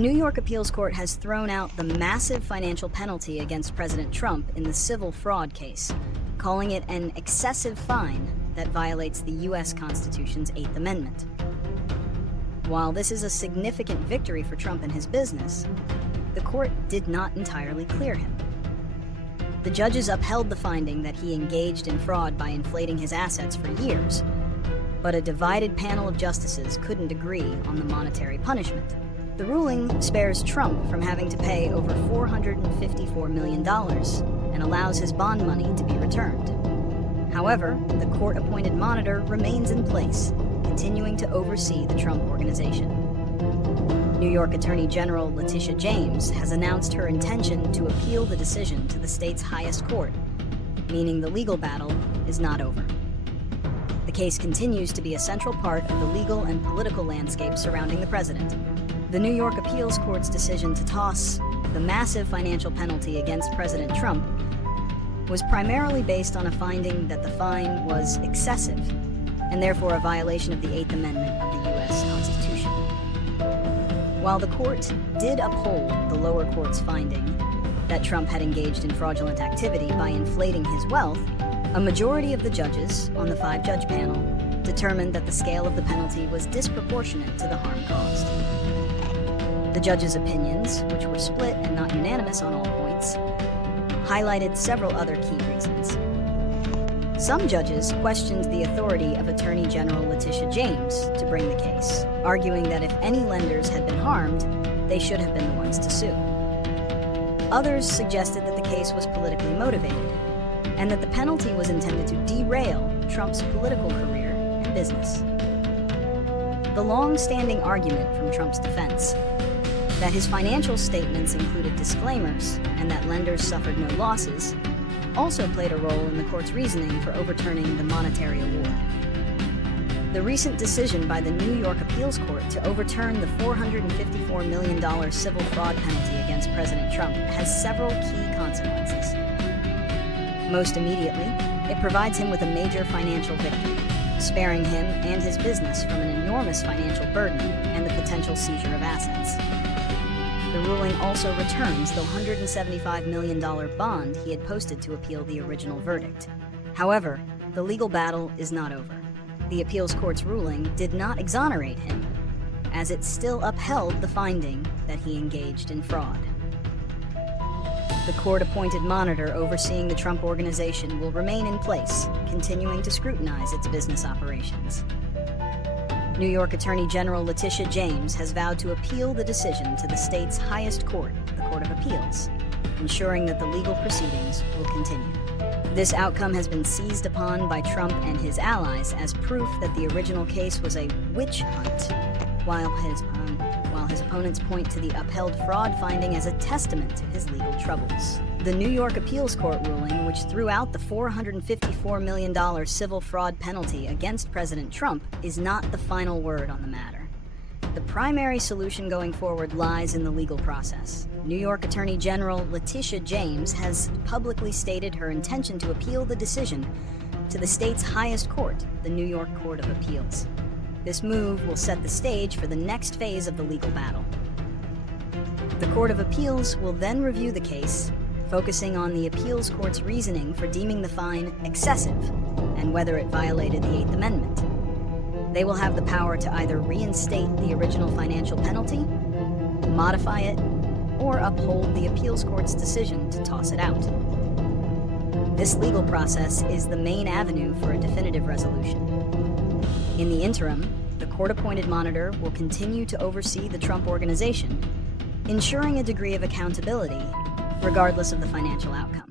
New York appeals court has thrown out the massive financial penalty against President Trump in the civil fraud case, calling it an excessive fine that violates the U.S. Constitution's Eighth Amendment. While this is a significant victory for Trump and his business, the court did not entirely clear him. The judges upheld the finding that he engaged in fraud by inflating his assets for years, but a divided panel of justices couldn't agree on the monetary punishment. The ruling spares Trump from having to pay over $454 million and allows his bond money to be returned. However, the court-appointed monitor remains in place, continuing to oversee the Trump Organization. New York Attorney General Letitia James has announced her intention to appeal the decision to the state's highest court, meaning the legal battle is not over. The case continues to be a central part of the legal and political landscape surrounding the president. The New York Appeals Court's decision to toss the massive financial penalty against President Trump was primarily based on a finding that the fine was excessive and therefore a violation of the Eighth Amendment of the U.S. Constitution. While the court did uphold the lower court's finding that Trump had engaged in fraudulent activity by inflating his wealth, a majority of the judges on the five-judge panel determined that the scale of the penalty was disproportionate to the harm caused. The judges' opinions, which were split and not unanimous on all points, highlighted several other key reasons. Some judges questioned the authority of Attorney General Letitia James to bring the case, arguing that if any lenders had been harmed, they should have been the ones to sue. Others suggested that the case was politically motivated, and that the penalty was intended to derail Trump's political career and business. The long-standing argument from Trump's defense that his financial statements included disclaimers and that lenders suffered no losses also played a role in the court's reasoning for overturning the monetary award. The recent decision by the New York Appeals Court to overturn the $454 million civil fraud penalty against President Trump has several key consequences. Most immediately, it provides him with a major financial victory, sparing him and his business from an enormous financial burden and the potential seizure of assets. The ruling also returns the $175 million bond he had posted to appeal the original verdict. However, the legal battle is not over. The appeals court's ruling did not exonerate him, as it still upheld the finding that he engaged in fraud. The court-appointed monitor overseeing the Trump Organization will remain in place, continuing to scrutinize its business operations. New York Attorney General Letitia James has vowed to appeal the decision to the state's highest court, the Court of Appeals, ensuring that the legal proceedings will continue. This outcome has been seized upon by Trump and his allies as proof that the original case was a witch hunt, while his opponents point to the upheld fraud finding as a testament to his legal troubles. The New York Appeals Court ruling, which threw out the $454 million civil fraud penalty against President Trump, is not the final word on the matter. The primary solution going forward lies in the legal process. New York Attorney General Letitia James has publicly stated her intention to appeal the decision to the state's highest court, the New York Court of Appeals. This move will set the stage for the next phase of the legal battle. The Court of Appeals will then review the case, focusing on the appeals court's reasoning for deeming the fine excessive and whether it violated the Eighth Amendment. They will have the power to either reinstate the original financial penalty, modify it, or uphold the appeals court's decision to toss it out. This legal process is the main avenue for a definitive resolution. In the interim, the court-appointed monitor will continue to oversee the Trump Organization, ensuring a degree of accountability regardless of the financial outcome.